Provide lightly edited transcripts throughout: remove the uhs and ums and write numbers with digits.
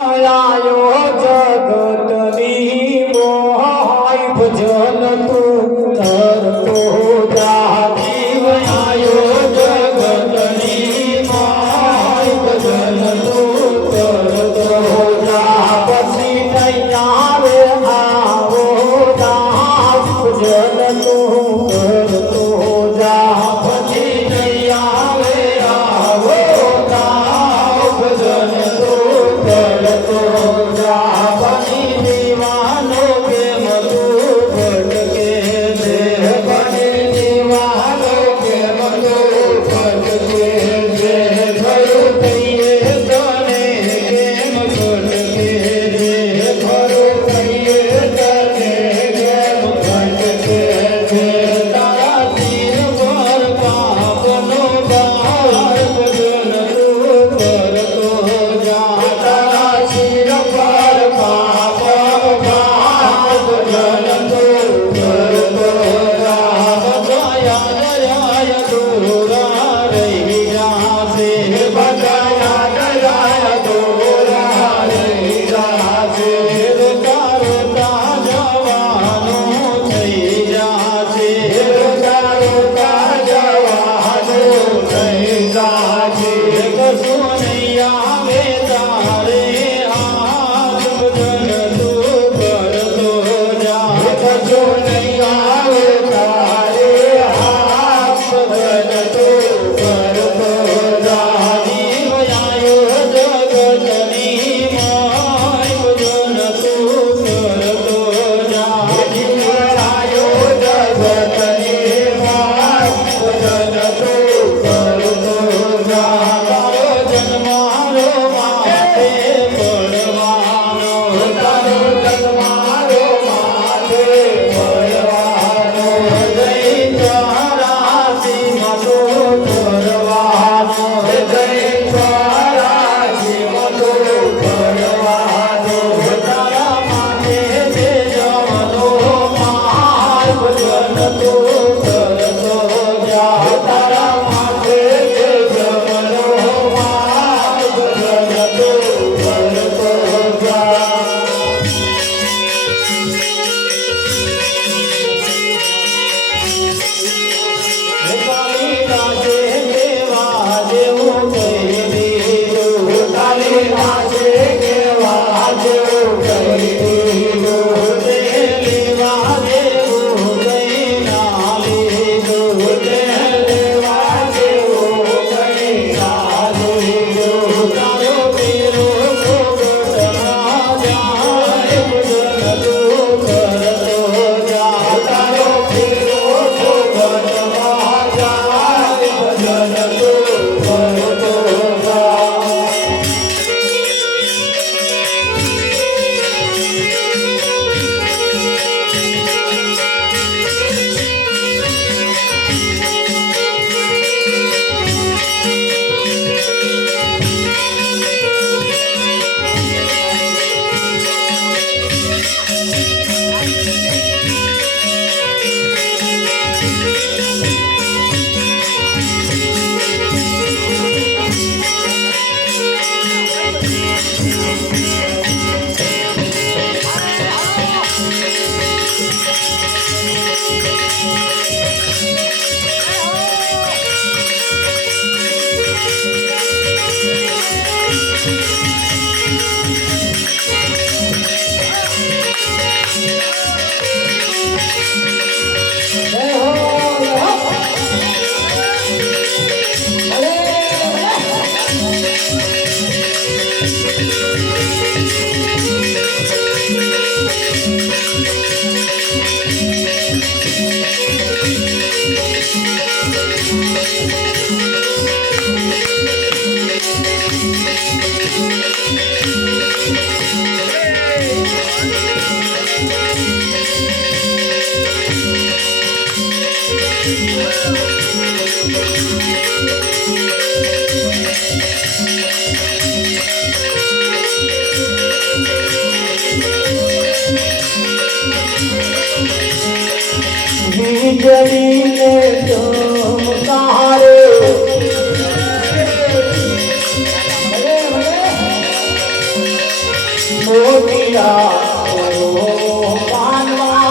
आयो जगतनी मोहाय भजन तू करतो जा जीव आयो जगतनी मोहाय भजन तू करतो जा पछी नहीं आवे आवो दास भजन तू करतो जा पछी नहीं आवे आवो दास भजन तू करतो जा बनी दीवानो के मधु भटके देह बनी दीवानो के मधु भटके देह भरू कहिए जाने के भटके देह भरू कहिए जाने के भटके देह तारा तीर पर पापनो बार भजन तू करतो जा तारा तीर पर पाप बार भजन तू करतो जा बजाया दयाय दूरा रही जासे बजाया दयाय दूरा रही जासे रोता जवानो થઈ જાશે રોતા જવાનો થઈ જાશે કશું નહીં આવે તારે હાથ ભજન તું કરતો જા કશું નહીં આવે તારે હાથ ભજન તું કરતો જા જીવ આયો જગતની માય ભજન તું કરતો જા જીવ આયો જગતની માય ભજન તું કરતો જા તારો જન્મારો માથે પડવાનો તારો જન્મારો માથે પડવાનો જય તારાસી મતો કરવાનો જય તારાસી મતો કરવાનો તારા માથે જે જવાનો માય ભજન તું કરતો જા તારા માથે જે જવાનો માય ભજન તું કરતો જા કાલિદાસે કેવા જેવું કહી દીધું કાલિદાસે કેવા જેવું કહી દીધું તે લેવા જેવું કઈ ના લીધું તે લેવા જેવું કઈ ના લીધું તારો પીરો ભોગવવા જાય ભજન તું કરતો જા તારો પીરો ભોગવવા જાય ભજન તું કરતો જા વીજળીને ચમકારે ભલે ભલે મોતિયા પાનવા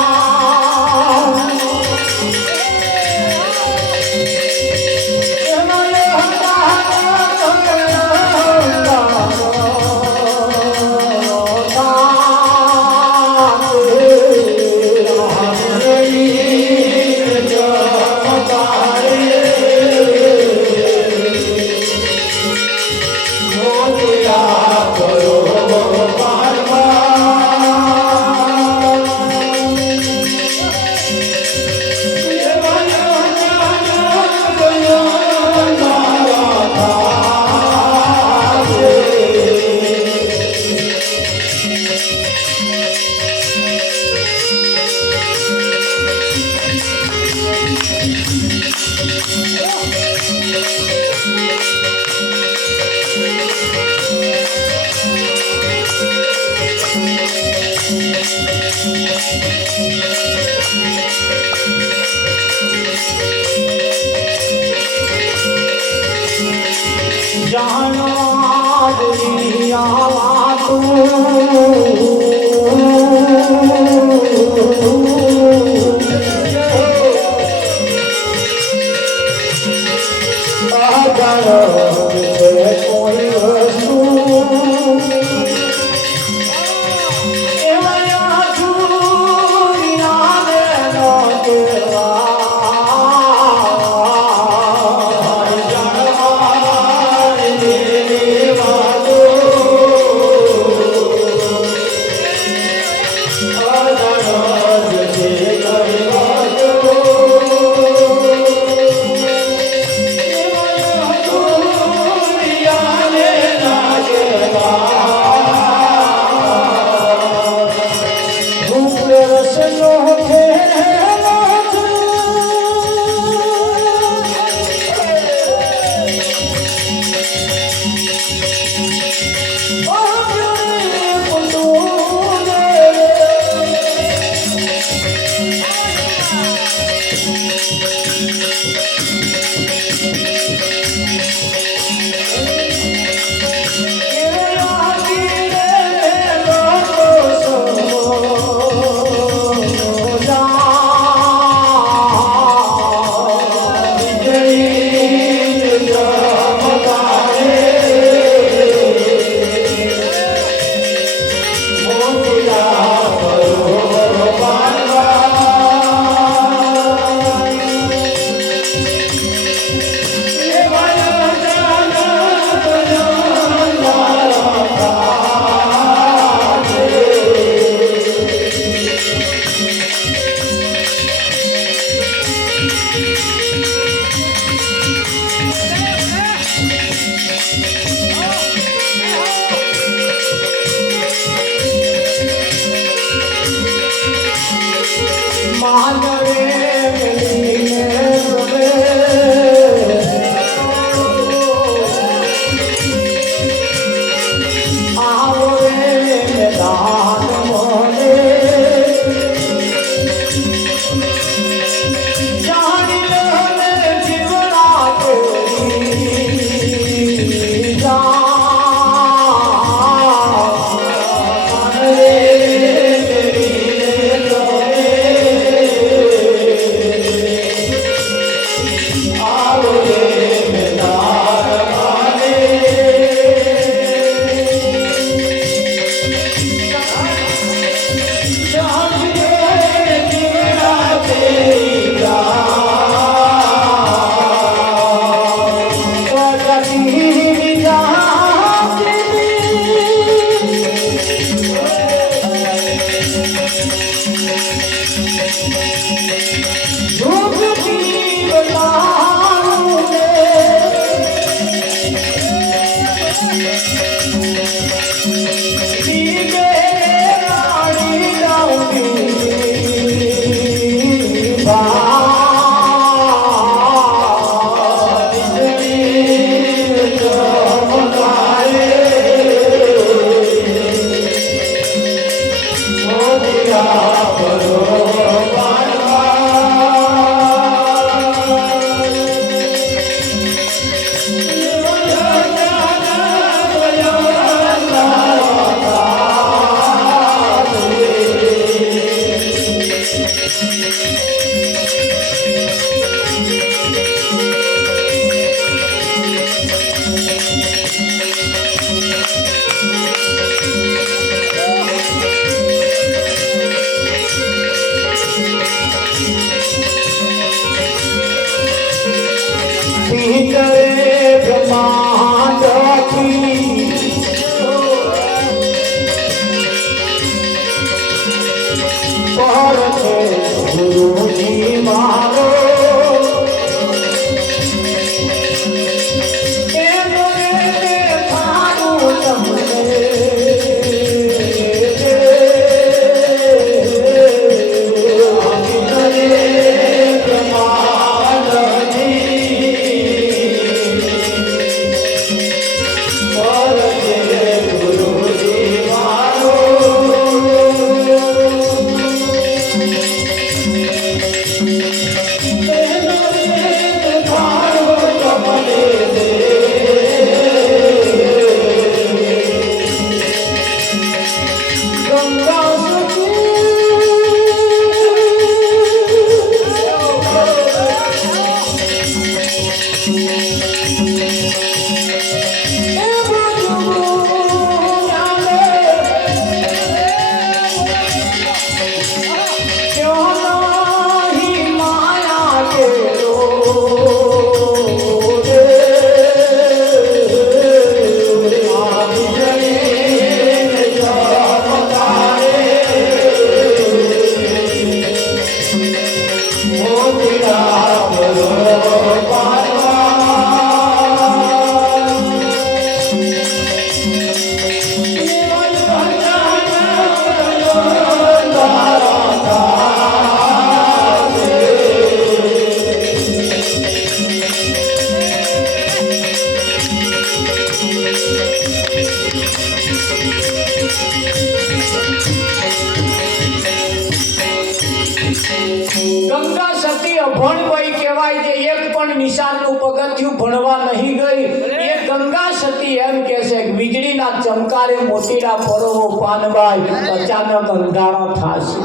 ગંગા સતી અભણવઈ કહેવાય છે. એક પણ નિશાનનું પગથિયું ભણવા નહીં ગઈ. એ ગંગા સતી એમ કહે છે કે વીજળીના ચમકારે મોતીના પરોવો પાનવાય અચાનક અંધારો થાશે.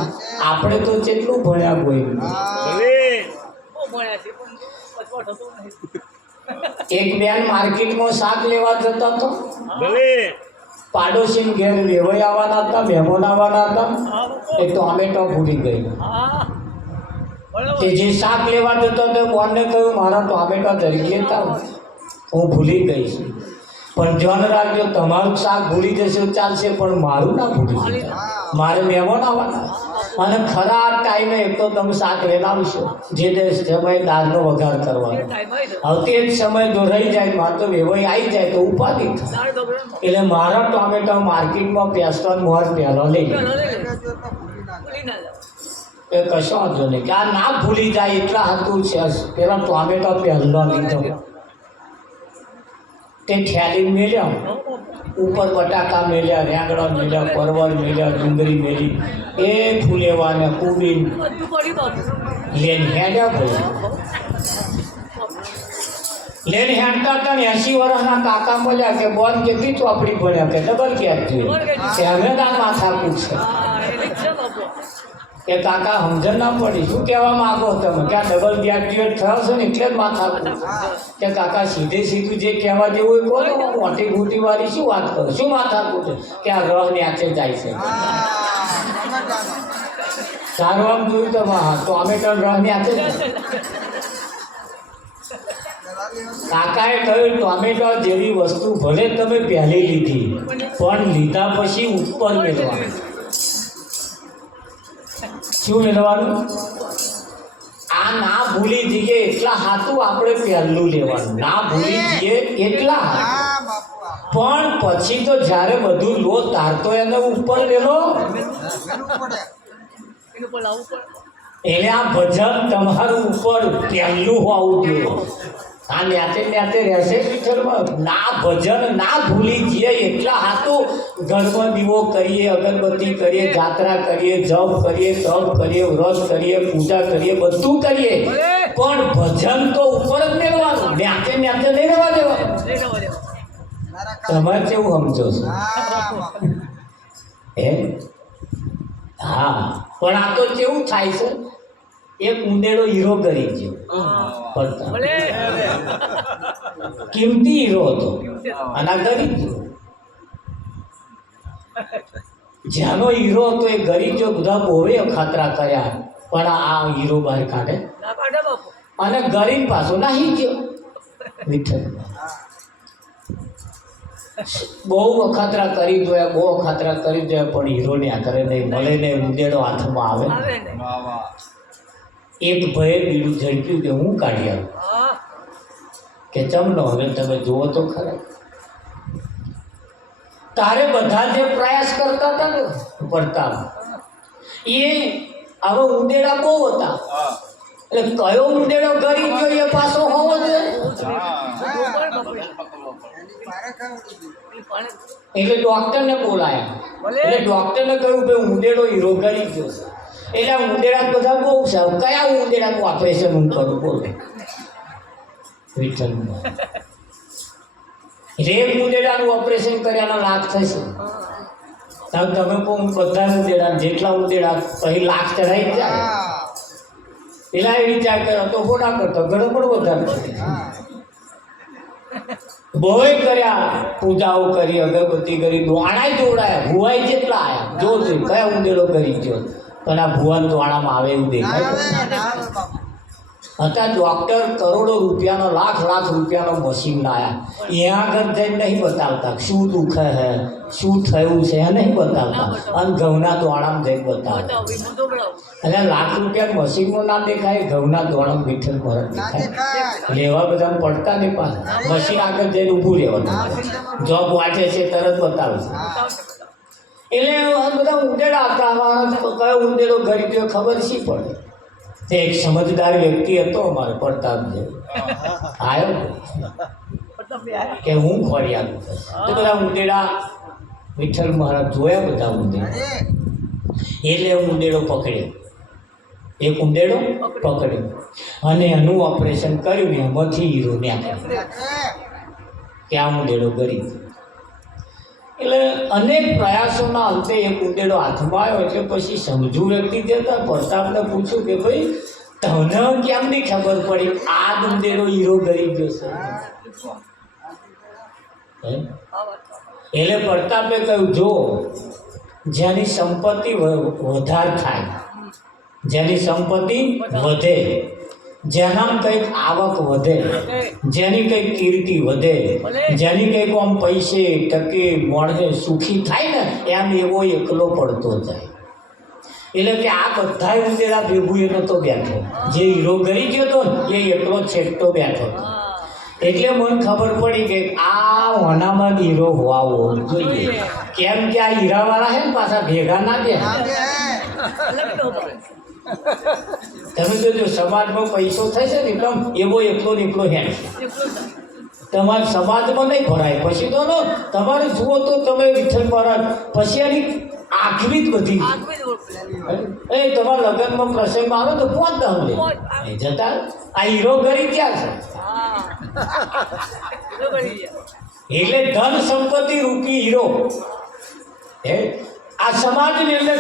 આપણે તો કેટલું ભણ્યા કોઈ એક બેન માર્કેટમાં શાક લેવા જતા તો પાડોશી ઘેર વેવાઈ આવવાના હતા, મહેમાન આવવાના હતા. એ ટોમેટો ભૂલી ગઈ. કે જે શાક લેવા જતો તો કોને કહ્યું મારા ટોમેટો ધરી હતા, હું ભૂલી ગઈ છું. પણ ધ્યાન રાખજો, તમારું શાક ભૂલી જશે ચાલશે પણ મારું ના ભૂલી જશે. મારે મહેમાન આવવાના અને ખરા ટાઈમે એક તો તમે શાક લઈને આવશો જે તે સમયે દાળનો વઘાર કરવાનો. હવે તે જ સમય જો રહી જાય મારે તો વેવાઈ આવી જાય તો ઉપાધિ થાય. એટલે મારા ટોમેટો માર્કેટમાં પેસ્ટોન મોર પહેલો લઈ એ કશો વાંધો નહીં કે આ ના ભૂલી જાય એટલા હતું છે. પેલા ટોમેટો પહેલો લીધો તે થેલી મેલ્યો, ઉપર બટાકા મેલ્યા, રેંગણો મેલ્યા, પરવળ મેલ્યા, ડુંગળી મેલી, એ ફૂલેવાને કુબી લેન હેડ્યા ભાઈ. લેન હેડતા હતા ને 80 વર્ષના કાકા મળ્યા કે બોન કેટલી ચોપડી ભણ્યા કે ડબલ ક્યાંક જોઈએ કે હવે ના માથા પૂછે કે કાકા સમજણ ના પડી. શું કહેવા માંગો તમે કે આ ડબલ ગ્રેજ્યુએટ થયો છો ને એટલે જ માથા પૂછે કે કાકા સીધે સીધું જે કહેવા જેવું એ કહો. મોટી ઘૂંટી વાળી શું વાત કરો, શું માથા પૂછે કે આ રહ ન્યાચે જાય છે. સારું આમ જોયું તો હા ટોમેટો રહ ન્યાચે કાકાએ કહ્યું ટોમેટો જેવી વસ્તુ ભલે તમે પહેલી લીધી પણ લીધા પછી ઉપર મેળવાનું. શું મેળવાનું? આ ના ભૂલી જઈએ એટલા હાથું આપણે પહેલું લેવાનું. ના ભૂલી જઈએ એટલા હાથું. પણ પછી તો જ્યારે બધું લો તારતો એને ઉપર લેલો. એટલે આ ભજન તમારું ઉપર પહેલું હોવું જોઈએ. આ ન્યાતે ન્યાતે રહેશે પીઠળમાં. ના ભજન ના ભૂલી જઈએ એટલા હાથું ઘરમાં દીવો કરીએ, અગરબત્તી કરીએ, જાત્રા કરીએ, જપ કરીએ, તપ કરીએ, વ્રત કરીએ, પૂજા કરીએ, બધું કરીએ પણ ભજન તો ઉપર જ મેળવાનું. ન્યાતે ન્યાતે નહીં રહેવા દેવાનું. તમારે કેવું સમજો છો હે? હા પણ આ તો કેવું થાય છે, એક ઉંદેડો હીરો કરી ગયો કિંમતી હીરો હતો અને ગરીબ ગયો. જેનો હીરો હતો એ ગરીબ ગયો. બધા બહુએ અખાતરા કર્યા પણ આ હીરો બહાર કાઢે અને ગરીબ પાછો નાહી ગયો. વિઠ્ઠલ બહુ અખાતરા કરી જોયા, બહુ અખાતરા કરી જોયા પણ હીરોને આખરે નહીં મળે ને ઉંદેડો હાથમાં આવે. એક ભયે બીડું ઝડપ્યું કે હું કાઢી આવું કે ચમનો હવે તમે જુઓ તો ખરા. તારે બધા જે પ્રયાસ કરતા હતા ને પડતા એ હવે ઉંદેડા બહુ હતા. એટલે કયો ઉંદેડો ગરીબ જોઈએ પાછો હોવો જોઈએ. એટલે ડોક્ટરને બોલાયા. એટલે ડોક્ટરને કહ્યું કે ઉંદેડો હીરો ગરીબ ગયો. એટલે ઉંદેડા બધા બહુ છે. કયા ઉંદેડાનું ઓપરેશન હું કરું બોલો? વિઠ્ઠલમાં રેગ ઉંદેડાનું ઓપરેશન કર્યાનો લાભ થશે. તમે કહો બધા ઉંદેડા જેટલા ઉંદેડા પછી લાખ ચડાવી જ જાય પેલા એ વિચાર કર્યો તો ખોટા કરતો ઘણો પણ વધારે બહુય કર્યા પૂજાઓ કરી અગરબત્તી કરી દોણાય દોડાયા ભુવાય જેટલા આવ્યા જો કયા ઉંદેડો કરી ગયો પણ આ ભુવાન દોણામાં આવે એવું દેખાય હતા ડૉક્ટર કરોડો રૂપિયાનો લાખ રૂપિયાનો મશીન લાયા ત્યાં આગળ જઈને નહીં બતાવતા શું દુખે હે શું થયું છે એ નહીં બતાવતા અને ઘઉંના દોણામાં જઈને બતાવતા અને લાખ રૂપિયા મશીનનું ના દેખાય ઘઉંના દોણામાં વિઠ્ઠલ ભરત દેખાય લેવા બધા પડતા નહીં પાછા મશીન આગળ જઈને ઊભું રહેવાનું જોબ વાંચે છે તરત બતાવશે એટલે બધા ઉંદેડા હતા કયો ઉંદેડો ગરી ગયો ખબર શી પડે એક સમજદાર વ્યક્તિ હતો અમારો પ્રતાપ જે આવ્યો કે હું ફરિયાદ તો બધા ઉંદેડા વિઠ્ઠલ મહારાજ જોયા બધા ઉંદેડા એટલે ઉંદેડો પકડ્યો એક ઉંદેડો પકડ્યો અને એનું ઓપરેશન કર્યું ને એમાંથી હીરો નાખ્યો કે આ ઉંદેડો ગરીબ એટલે અનેક પ્રયાસોના અંતે એક ઉંદેડો હાથમાં આવ્યો એટલે પછી સમજુ વ્યક્તિ જતા પ્રતાપને પૂછ્યું કે ભાઈ તને કેમ નહીં ખબર પડી આ ઉંદેડો હીરો ગરી ગયો છે એટલે પ્રતાપે કહ્યું જો જેની સંપત્તિ વધાર થાય જેની સંપત્તિ વધે જેનામ કંઈક આવક વધે જેની કંઈક કીર્તિ વધે જેની કંઈક આમ પૈસે ટકે મળે સુખી થાય ને એમ એવો એકલો પડતો જાય એટલે કે આ બધા ઉંદેડા ભેગું એ નહોતો બેઠો જે હીરો ગરી ગયો હતો ને એ એકલો છેટતો બેઠો હતો એટલે મને ખબર પડી કે આ હોનામાં હીરો હોવો જોઈએ કેમ કે આ હીરાવાળા છે ને પાછા ભેગા ના દે તમે જોજો સમાજમાં પૈસો થશે ને એકદમ એવો એકલો ને એકલો હેડ તમારા સમાજમાં નહીં ભરાય પછી તો તમારે જુઓ તો તમે વિઠ્ઠલ મહારાજ પછી એની આખરી જ બધી એ તમારા લગ્નમાં પ્રસંગમાં આવે તો પોત દહલે જતા આ હીરો ગરી ક્યાં છે એટલે ધન સંપત્તિ રૂપી હીરો આ સમાજની અંદર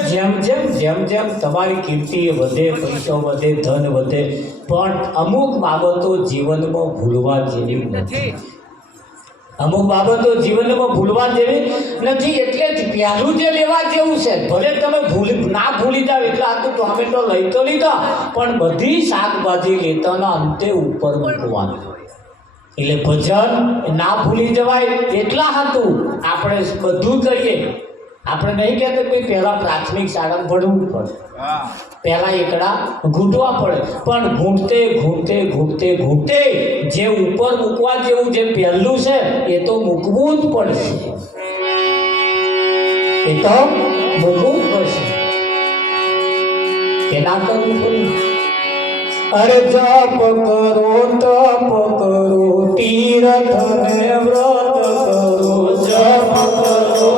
જેમ તમારી કીર્તિ વધે પૈસો વધે ધન વધે પણ અમુક બાબતો જીવનમાં ભૂલવા જેવી નથી અમુક બાબતો જીવનમાં ભૂલવા જેવી નથી એટલે જ પહેલું જે લેવા જેવું છે ભલે તમે ના ભૂલી જાવ એટલે આ તો ટોમેટો લઈ તો લીધા પણ બધી શાકભાજી લેતાના અંતે ઉપર મૂકવાનું એટલે ભજન ના ભૂલી જવાય એટલા હતું આપણે બધું કરીએ આપણે નહીં કહેતા કે પહેલાં પ્રાથમિક શાળામાં ભણવું પડે પહેલાં એકડા ઘૂંટવા પડે પણ ઘૂંટતે જે ઉપર મૂકવા જેવું જે પહેલું છે એ તો મૂકવું જ પડશે એ તો મૂકવું જ પડશે કે ના કરવું પડે અરે જપ કરો તપ કરો તીર્થ ને વ્રત કરો જપ કરો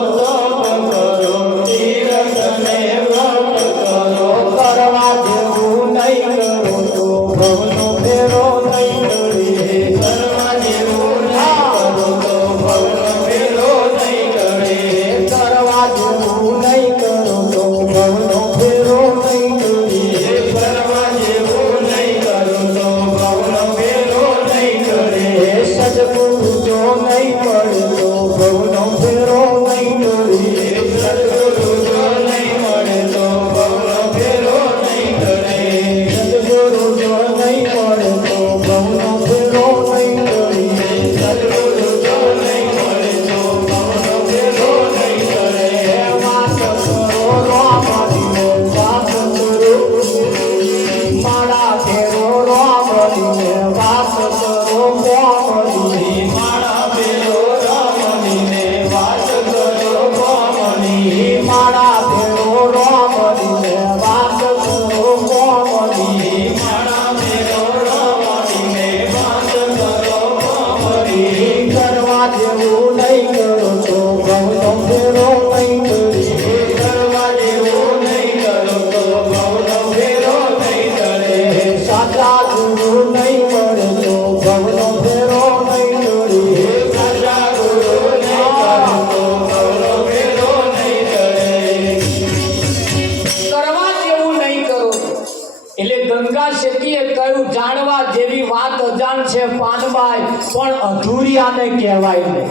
જાણવા જેવી વાત અજાણ છે પાનબાઈ, પણ અધૂરી આને કહેવાય નહીં.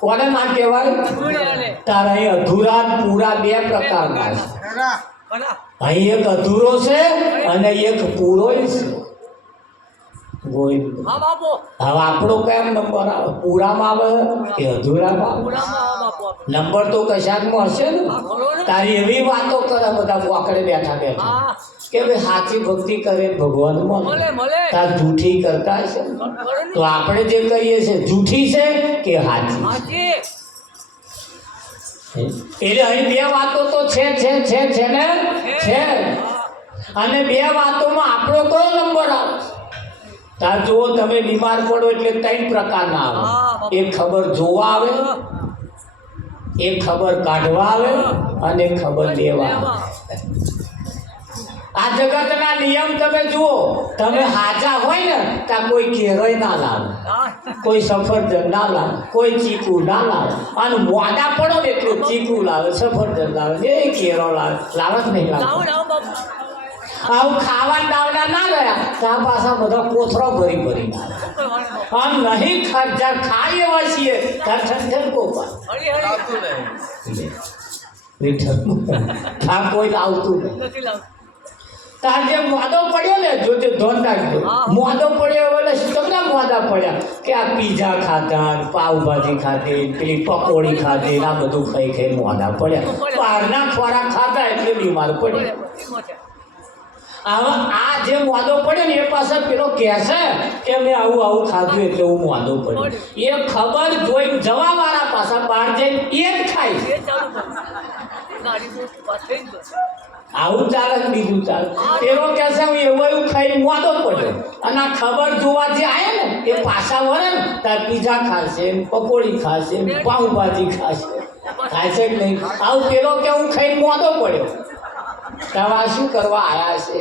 કોને ના કહેવાય? તારા અહીં અધૂરા ને પૂરા બે પ્રકારના છે. અહીં એક અધૂરો છે અને એક પૂરો છે. ગોવિંદ હવે આપણો કેમ નંબર આવે? પૂરામાં આવે કે અધૂરામાં આવે? નંબર તો કશાકમાં હશે ને. તારી એવી વાતો કરે બધા વાકડે બેઠા બેઠા કે ભાઈ સાચી ભક્તિ કરે ભગવાનમાં, તાર જૂઠી કરતા હશે. તો આપણે જે કરીએ છીએ જૂઠી છે કે સાચી? એટલે અહીં બે વાતો તો છે ને છે. અને બે વાતોમાં આપણો કયો નંબર આવે? તાર જુઓ, તમે બીમાર પડો એટલે 3 પ્રકારના આવે. એક ખબર જોવા આવે, એક ખબર કાઢવા આવે અને એક ખબર લેવા આવે. આ જગતના નિયમ તમે જુઓ, તમે હાજા હોય ને ત્યાં કોઈ કેરોય ના લાવે, કોઈ સફરજન ના લાવે, કોઈ ચીકુ ના લાવે. અને મોડા પડો ને એટલે ચીકુ લાવે, સફરજન લાવે, એ કેરો લાવે જ નહીં લાવે. આવું ખાવા દાવડા ના રહ્યા ત્યાં પાછા બધા કોથરો ભરી ભરી આમ નહીં ખર્ચા ખાઈ એવા છીએ ત્યાં ઠંડર કોપા કોઈ આવતું નહીં. તાર જે મોદો પડ્યો ને જોજે ધોન રાખજો. મોદો પડ્યો એટલે તમને મોદા પડ્યા કે આ પીઝા ખાધા, પાવભાજી ખાધી, પેલી પકોડી ખાધી, આ બધું ખાઈ ખાઈ મોદા પડ્યા. બહારના ખોરાક ખાધા એટલે બીમાર પડ્યા. હવે આ જે મોદો પડ્યો ને એ પાછળ પેલો કહે છે કે મેં આવું ખાધું એટલે હું મોદો પડ્યો. એ ખબર જોઈ જવા વાળા પાછા બહાર જઈને એ જ ખાય. આવું ચાલે બીજું ચાલે. પેલો કહે છે હું એવું ખાઈને મોદો પડ્યો. અને આ ખબર જોવા જે આવે ને એ પાછા વળે ને તાર પીઝા ખાશે, પકોડી ખાશે, પાઉંભાજી ખાશે. ખાય છે કે નહીં? આવું પેલો કે હું ખાઈને મોદો પડ્યો. તવા શું કરવા આયા છે?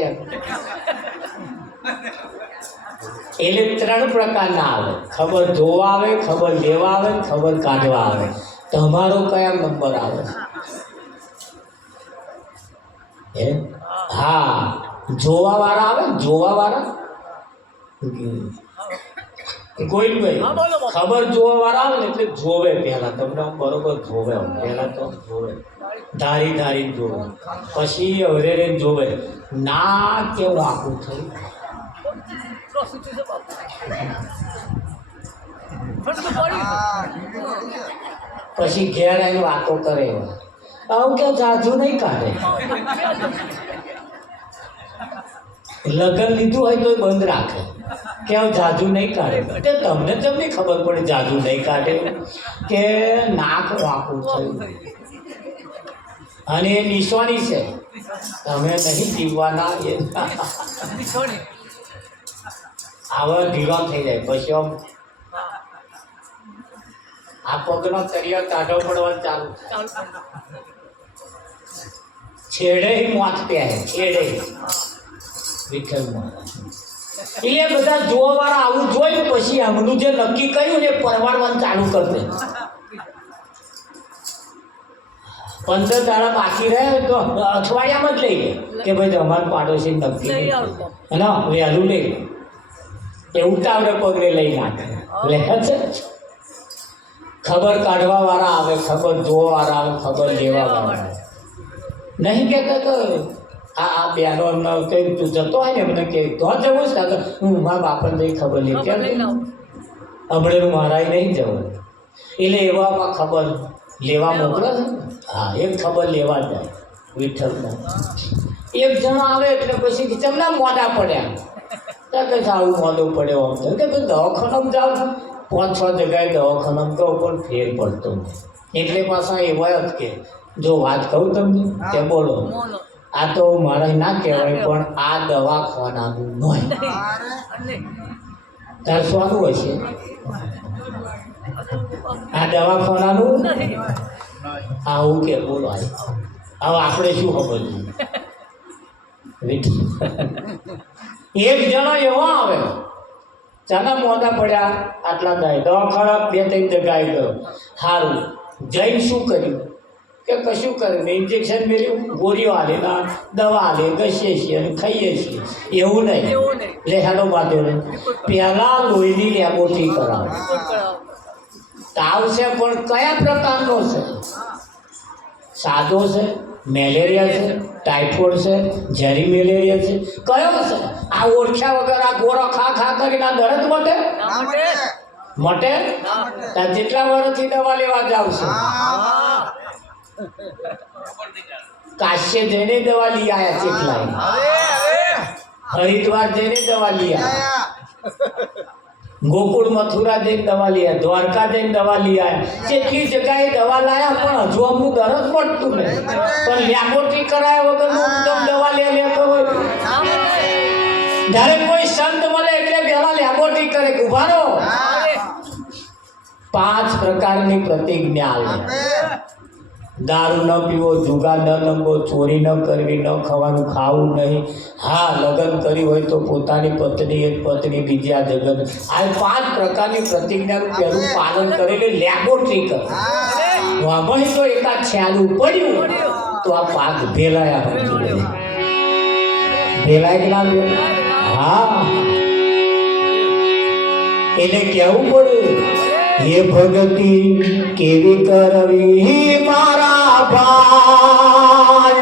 એટલે 3 પ્રકારના આવે. ખબર જોવા આવે, ખબર લેવા આવે, ખબર કાઢવા આવે. તમારો કયા નંબર આવે? હા, જોવા વાળા આવે. જોવા વાળા ગોવિંદભાઈ, ખબર જોવા વાળા આવે ને એટલે જોવે પહેલા તમને બરોબર જોવે. પહેલા તો જોવે, ધારી જોવે, પછી હરે જોવે ના કેવું આખું થયું. પછી ઘેર આવીને વાતો કરે. આવું કે જાજુ નહીં કાઢે. લગ્ન લીધું હોય તો બંધ રાખે કે જાજુ નહીં કાઢે. એટલે તમને તમને ખબર પડે જાજુ નહીં કાઢે કે નાક વાંકું થયું. અને એ નિશાની છે, તમે નહીં જીવવાના. આવા ઢીલો થઈ જાય. પછી આમ આ પગનો તરિયો કાઢો પડવા ચાલુ. છેડે મોત પહેરે, છેડે વિઠ્ઠલમાં. એટલે બધા જોવા વાળા આવું જોઈ પછી એમનું જે નક્કી કર્યું ને પરવાડવાનું ચાલુ કરી દે. 15 દાડા બાકી રહે તો અઠવાડિયામાં જ લઈ લે કે ભાઈ તમારા પાડોશી નક્કી અને વહેલું લઈ લે. એ ઉતાવળે પગલે લઈ નાખે. લે છે ખબર કાઢવા વાળા આવે, ખબર જોવા વાળા આવે, ખબર લેવા વાળા આવે. નહીં કહેતા તો આ બેનો કંઈ તું જતો હોય ને એમને કે તો જવું છે હું મારા બાપાને જઈ ખબર લઈ કેમ હમણાં મારા નહીં જવું. એટલે એવામાં ખબર લેવા મોકલે છે. હા, એક ખબર લેવા જાય વિઠ્ઠલમાં. એક જણો આવે એટલે પછી ચમના મોડા પડ્યા ત્યાં કે આવું મોડું પડ્યો આમ કે ભાઈ દવાખાનામાં જાઓ 5-6 જગ્યાએ દવાખાનામાં તો પણ ફેર પડતો નહીં. એટલે પાછા એવા જ કે જો વાત કહું તમને કે બોલો આ તો મારે ના કહેવાય પણ આ દવાખાનાનું નહીં. તાર શું હશે? આ દવાખાનાનું આવું કે બોલો. હવે આપણે શું ખબર એક જણો એવો આવે ચાના મોઢા પડ્યા આટલા દાય દવાખાના 2-3 જગ્યાએ ગયો. સારું જઈને શું કર્યું કે કશું કરે ને ઇન્જેક્શન મેળ્યું ગોળીઓ હાલે ના દવા હાલે ઘસીએ છીએ અને ખાઈએ છીએ એવું નહીં લે હેડો બાંધો નહીં પહેલાં લોહીની લેબોરેટરી કરાવો તાવ છે પણ કયા પ્રકારનો છે સાદો છે મેલેરિયા છે ટાઇફોઇડ છે ઝેરી મેલેરિયા છે કયો છે આ ઓળખ્યા વગર આ ગોળો ખા ખા કરીને આ દર્દ મટે મટે ત્યાં જેટલા વર્ષથી દવા લેવા જાવ છો કાશ્ય જઈને દવા લઈ આવ્યા કેટલાય હરિદ્વાર જઈને દવા લઈ આવ્યા ગોકુળ મથુરા જઈને દવા લઈ આવ્યા દ્વારકા જઈને દવા લઈ આવ્યા કેટલી જગ્યાએ દવા લાયા પણ હજુ અમનું દરદ પડતું નહીં પણ લેબોરેટરી કરાયા વગર એકદમ દવા લેતો હોય જ્યારે કોઈ સંત મળે એટલે પહેલા લેબોરેટરી કરે ઉભા રહો 5 પ્રકારની પ્રતિજ્ઞા આવે દારૂ ન પીવો જુગાર ન રમવો ચોરી ન કરવી ન ખાવાનું ખાવું નહીં હા લગ્ન કર્યું હોય તો પોતાની પત્ની એક પત્ની બીજા જગત આ 5 પ્રકારની પ્રતિજ્ઞાનું પહેલું પાલન કરેલું લેબોરેટરી કરે આમાં તો એકાદ છેલું પડ્યું તો આ પાક ભેલાયા ભેલાય કે ના હા એને કહેવું પડે ये भगति केवी करवी मारा भाई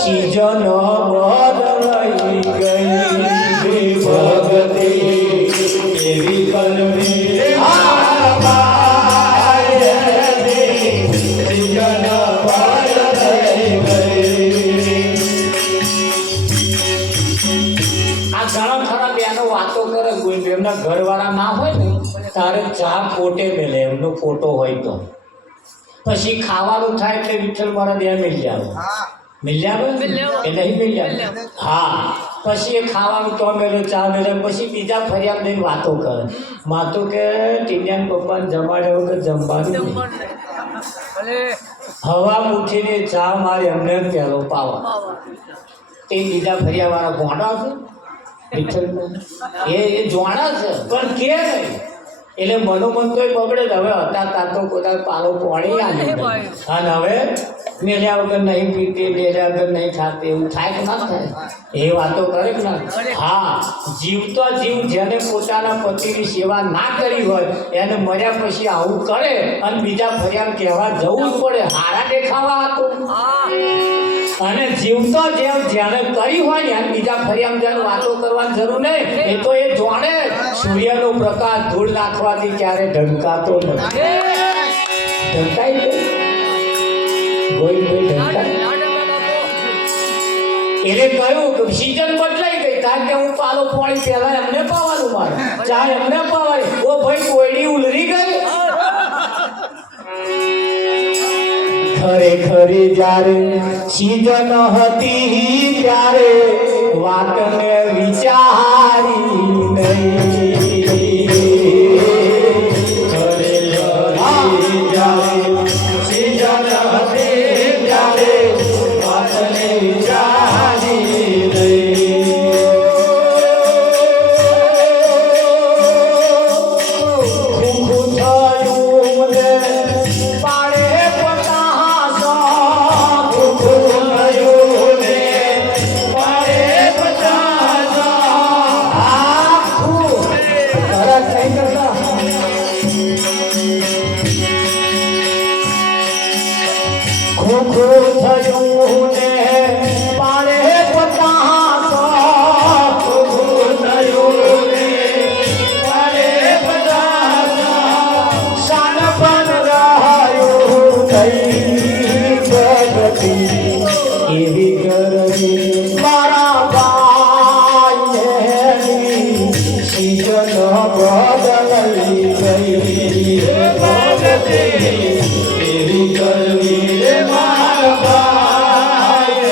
सीजन बदलाई गई भगति केवी करवी मारा भाई सीजन बदलाई गई आ घણા ખરા બેનો વાતો કરે કોઈ એમના ઘરવાળા ના હોય ને તારે ચા ફોટે મેલે એમનો ફોટો હોય તો પછી ખાવાનું થાય એટલે વિઠ્ઠલ મારા ત્યાં મિલ જાવ મિલ જાવ એ નહીં મિલ જાવ હા પછી એ ખાવાનું તો મેલે ચા મેલે પછી બીજા ફરિયાદ લઈને વાતો કરે માતો કે ટીનિયાન પપ્પાને જમાડે વગર જમવાનું હવા ઉઠીને ચા મારે એમને પહેલો પાવા તે બીજા ફરિયાવાળા ગોંડા છે એ જોણા છે પણ કે નહીં એટલે મનોમન તો બગડે જ હવે હતા તા તો પોતા પાલો પોણી આવી અને હવે મેલ્યા વગર નહીં પીતી મેલ્યા વગર નહીં ખાતી એવું થાય કે ના થાય એ વાતો કરે કે ના હા જીવતો જીવ જેને પોતાના પતિની સેવા ના કરી હોય એને મર્યા પછી આવું કરે અને બીજા ફરિયાદ કહેવા જવું જ પડે હારા દેખાવા હતું અને જીવતો જેમ જેને કરી હોય ને બીજા ફરિયાદ જેને વાતો કરવાની જરૂર નહીં એ તો એ જાણે સૂર્યનો પ્રકાશ ધૂળ નાખવાથી ક્યારે ઢંકાતો નથી ઢંકાય કોઈ ઢંકાય એટલે કહ્યું કે સીઝન બદલાઈ ગઈ કારણ કે હું પાલો પાણી પહેલા એમને પાવાનું મારે ચા એમને પાવાય ઓ ભાઈ કોયડી ઉલરી ગઈ ખરેખરી જ્યારે સીઝન હતી ત્યારે વાતને વિચારી નહીં ખરેખરી જ્યારે સીઝન હતી ત્યારે વાતને વિચારી નહીં ખુખું થયું ને પાડે એવી ગરમી મારા ભાઈ સીઝન બદલાઈ ગઈ એવી ગરમી મારા ભાઈ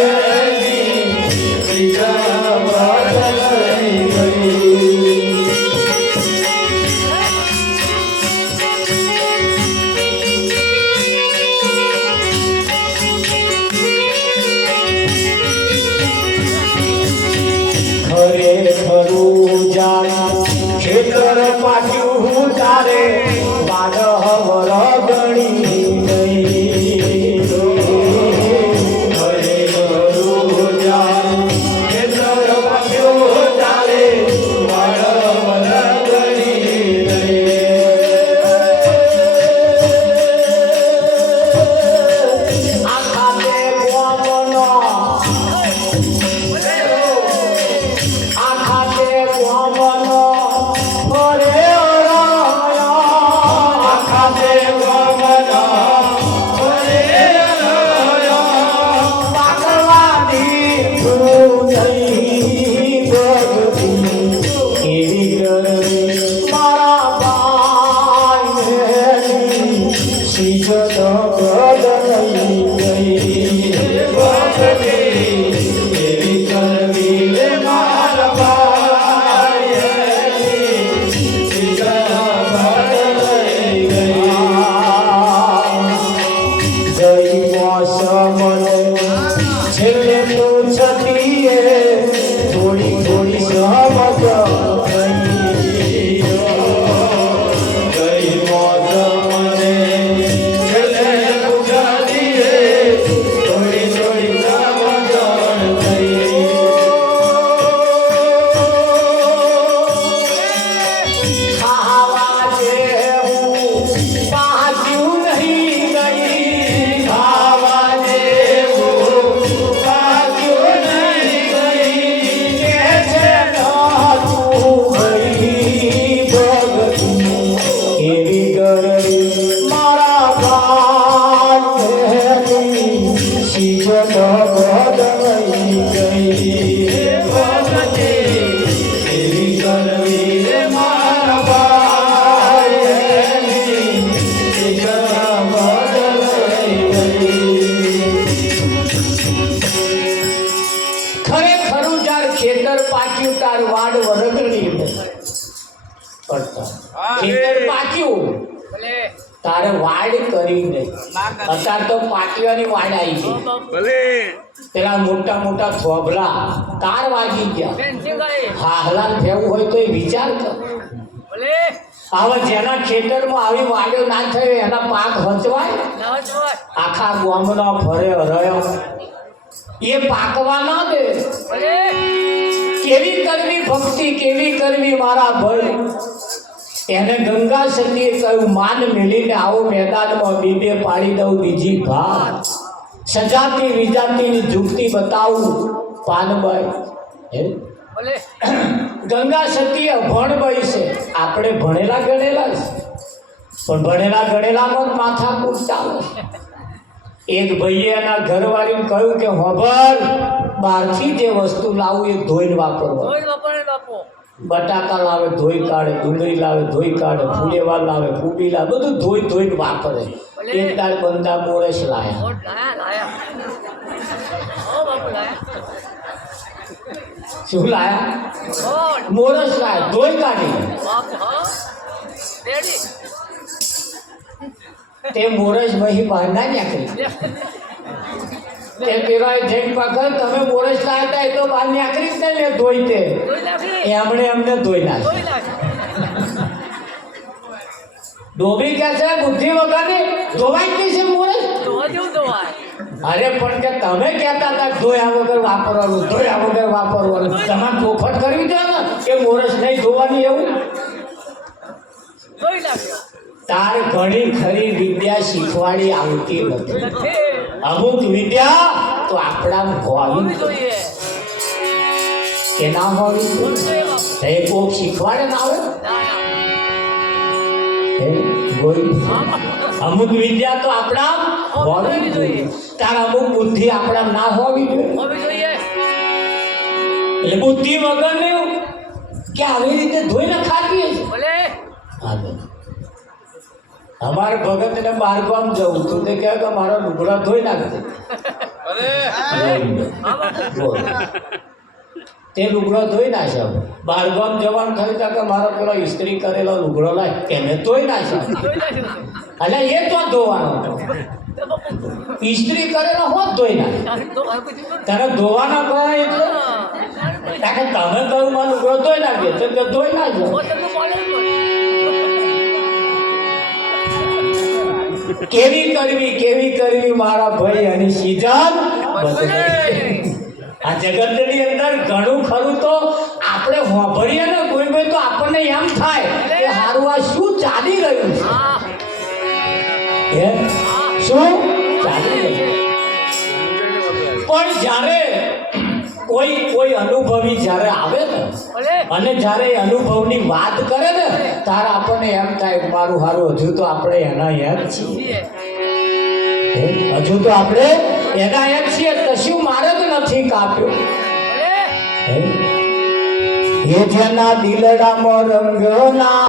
જઈ મોસમ છેલ્લે તો છતીએ થોડી થોડી સમજ જઈ મોસમ છેલ્લે તો છતીએ થોડી થોડી સમજણ થઈ ખાવા જેવું પાછું નહીં ગઈ ખાવા જેવું પાછું નહીં ગઈ કે છે નાચું ગઈ ભગતી એવી ગરડી મારા ભાઈ શીજો બદલાઈ ગઈ ભગતી એવી ગરડી મારા ભાઈ શીજો બદલાઈ ગઈ ખરેખરું જાર ખેતર પાક્યું તાર વાડ વરગડી કરતા ખેતર પાક્યું ભલે તારે વાડ કરી નહીં અત્યારે તો પાટિયાની વાડ આવી ગઈ ભલે પેલા મોટા મોટા થોભલા તાર વાગી ગયા ફેન્સિંગ ગઈ હાહલા ફેવું હોય તો એ વિચાર કર ભલે હવે જેના ખેતરમાં આવી વાડ્યો ના થયો એના પાક હચવાય ના જોય આખા ગામનો ફરે હરયો એ પાકવા ના દે ભલે કેવી કરવી ભક્તિ કેવી કરવી મારા ભાઈ એને ગંગા સતીએ કહ્યું માન મેલીને આવો મેદાનમાં બીબે પાડી દઉં બીજી ભાત સજાતી વિજાતીની જુગતી બતાવું પાનભાઈ હે ભલે ગંગા સતી અભણભાઈ છે આપણે ભણેલા ગણેલા છે પણ ભણેલા ગણેલામાં જ માથાકૂટ ચાલે એક ભાઈએ એના ઘરવાળીને કહ્યું કે હોભર બહારથી જે વસ્તુ લાવું એ ધોઈને વાપરવા જોઈ બાપા બાપો બટાકા લાવે ધોઈ કાઢે ડુંગળી લાવે ધોઈ કાઢે ફુલેવા લાવે ફૂબી લાવે બધું ધોઈને વાપરે એક દાળ બંદા મોરસ લાયા ઓટ લાયા ઓ બાપુ લાયા શું લાયા ઓટ મોરસ લાયા ધોઈ કાઢી બાપુ હા રેડી તે મોરસ વહી બહાર ના નીકળી તે પેલા જૈન પકડ તમે મોરસ લાયા હતા એ તો બહાર નીકળી જ ને ધોઈ તે જોઈ નાખી એમણે અમને ધોઈ નાખી જોઈ નાખી ડોબી કે છે બુદ્ધિ વગરની ધોવાઈ જ નહીં છે મોરસ તો હજુ દવાય અરે પણ કે તમે કહેતા હતા કે ધોયા વગર વાપરવાનું ધોયા વગર વાપરવાનું તમારે ચોખટ કરવી જોઈએ ને કે મોરસ નહીં ધોવાની એવું જોઈ નાખ્યો તાર ઘણી ખરી વિદ્યા શીખવાડી આવતી નથી નથી અમુક વિદ્યા તો આપણા હોવી હોવી જોઈએ કે ના હોવી હોવી જોઈએ બાપુ તો એ કોક શીખવાડે ના આવે ના ના હે? કોઈ હા બાપુ અમુક વિદ્યા તો આપણા હોવી જોઈએ તાર અમુક બુદ્ધિ આપણા ના હોવી જોઈએ હોવી જોઈએ એટલે બુદ્ધિ વગર ને કે આવી રીતે ધોઈને ખાતીએ છે ભલે હા બેન. અમારે ભગત ને બાર ગામ જવું તું તે કહે કે મારો લુગડા ધોઈ નાખજે હા બાપુ બોલ. તે લુગડો ધોઈ નાખ્યો બાર ગામ જવાનું થયું ત્યાં કે મારો પેલો ઇસ્ત્રી કરેલો લુગડો લાય એને ધોઈ નાખ્યો જોઈ નાખ્યું એટલે એ તો ધોવાનો તો બાપુ ઇસ્ત્રી કરેલો હોત ધોઈ નાખ તો હરકું જીતું તારે ધોવાના કહે એટલે કારણ કે તમે કહ્યું મારો લુગડો ધોઈ નાખ્યો તો કે ધોઈ નાખ્યો તમને મળે કેવી કરવી મારા ભાઈ અને સીઝન આ જગતની અંદર ઘણું ખરું તો આપણે હોભળીએ ને કોઈ ભાઈ તો આપણને એમ થાય કે હારું આ શું ચાલી રહ્યું છે હા હે? શું ચાલી રહ્યું છે? પણ જ્યારે કોઈ અનુભવી જ્યારે આવે ને ભલે અને જ્યારે એ અનુભવની વાત કરે ને ત્યારે આપણને એમ થાય કે મારું હારું હજુ તો આપણે એના એમ છીએ છીએ હજુ તો આપણે એના એમ છીએ કશું મારે જ નથી કાપ્યો ભલે હે જેના દિલડામાં રંગના